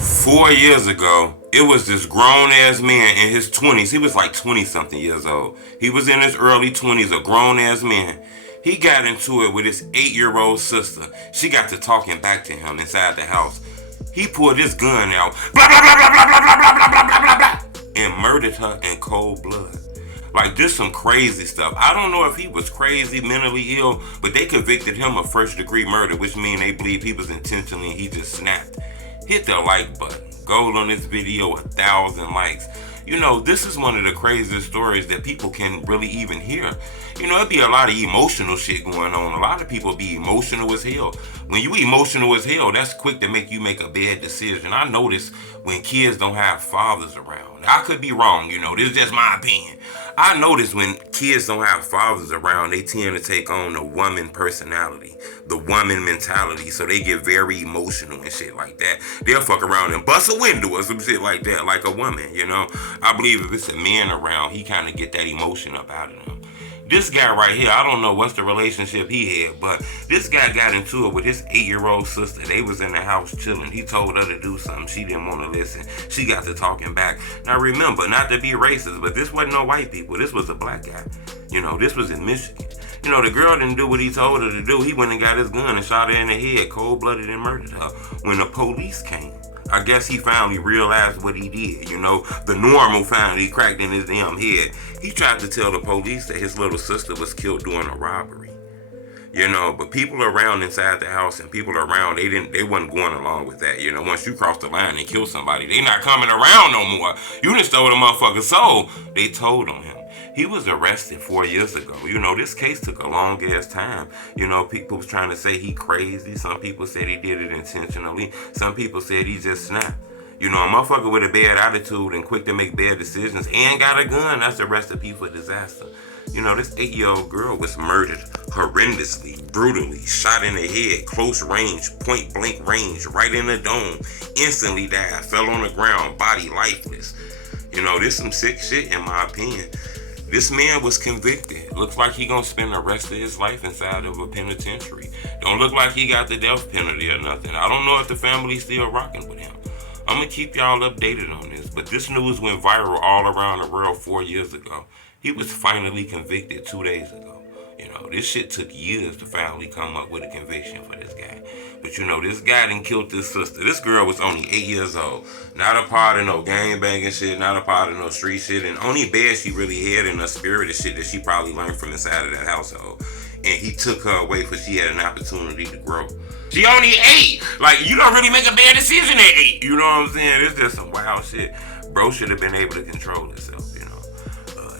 4 years ago, it was this grown ass man in his 20s. He was like 20 something years old. He was in his early 20s, a grown ass man. He got into it with his 8-year-old sister. She got to talking back to him inside the house. He pulled his gun out, blah, blah, blah, blah, blah, blah, blah, blah, blah, blah, blah, blah, and murdered her in cold blood. Like, this some crazy stuff. I don't know if he was crazy, mentally ill, but they convicted him of first degree murder, which means they believe he was intentionally and he just snapped. Hit the like button. Gold on this video, 1,000 likes. This is one of the craziest stories that people can really even hear. It'd be a lot of emotional shit going on. A lot of people be emotional as hell. When you emotional as hell, that's quick to make you make a bad decision. I notice when kids don't have fathers around. I could be wrong, this is just my opinion. I notice when kids don't have fathers around, they tend to take on the woman personality, the woman mentality, so they get very emotional and shit like that. They'll fuck around and bust a window or some shit like that, like a woman, I believe if it's a man around, he kind of get that emotion up out of him. This guy right here, I don't know what's the relationship he had, but this guy got into it with his 8-year-old sister. They was in the house chilling. He told her to do something. She didn't want to listen. She got to talking back. Now remember, not to be racist, but this wasn't no white people. This was a black guy. This was in Michigan. The girl didn't do what he told her to do. He went and got his gun and shot her in the head, cold-blooded, and murdered her. When the police came, I guess he finally realized what he did. The normal finally cracked in his damn head. He tried to tell the police that his little sister was killed during a robbery. But people around inside the house and people around, they wasn't going along with that. Once you cross the line and kill somebody, they not coming around no more. You done stole the motherfucker's soul. They told on him. He was arrested 4 years ago. This case took a long ass time. People was trying to say he crazy. Some people said he did it intentionally. Some people said he just snapped. A motherfucker with a bad attitude and quick to make bad decisions and got a gun, that's a recipe for disaster. This 8-year-old girl was murdered horrendously, brutally, shot in the head, close range, point blank range, right in the dome, instantly died, fell on the ground, body lifeless. This some sick shit in my opinion. This man was convicted. Looks like he gonna spend the rest of his life inside of a penitentiary. Don't look like he got the death penalty or nothing. I don't know if the family's still rocking with him. I'm gonna keep y'all updated on this, but this news went viral all around the world 4 years ago. He was finally convicted 2 days ago. This shit took years to finally come up with a conviction for this guy. But this guy done killed his sister. This girl was only 8 years old. Not a part of no gang banging shit, not a part of no street shit. And only bad she really had in her spirit is shit that she probably learned from inside of that household. And he took her away because she had an opportunity to grow. She only 8. Like, you don't really make a bad decision at 8. You know what I'm saying? It's just some wild shit. Bro should have been able to control himself,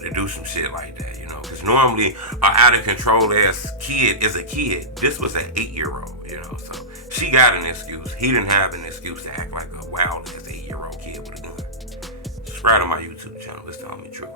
to do some shit like that, Because normally, an out of control ass kid is a kid. This was an 8-year-old, So she got an excuse. He didn't have an excuse to act like a wild ass 8-year-old kid with a gun. Subscribe to my YouTube channel. It's Tell Me Truth.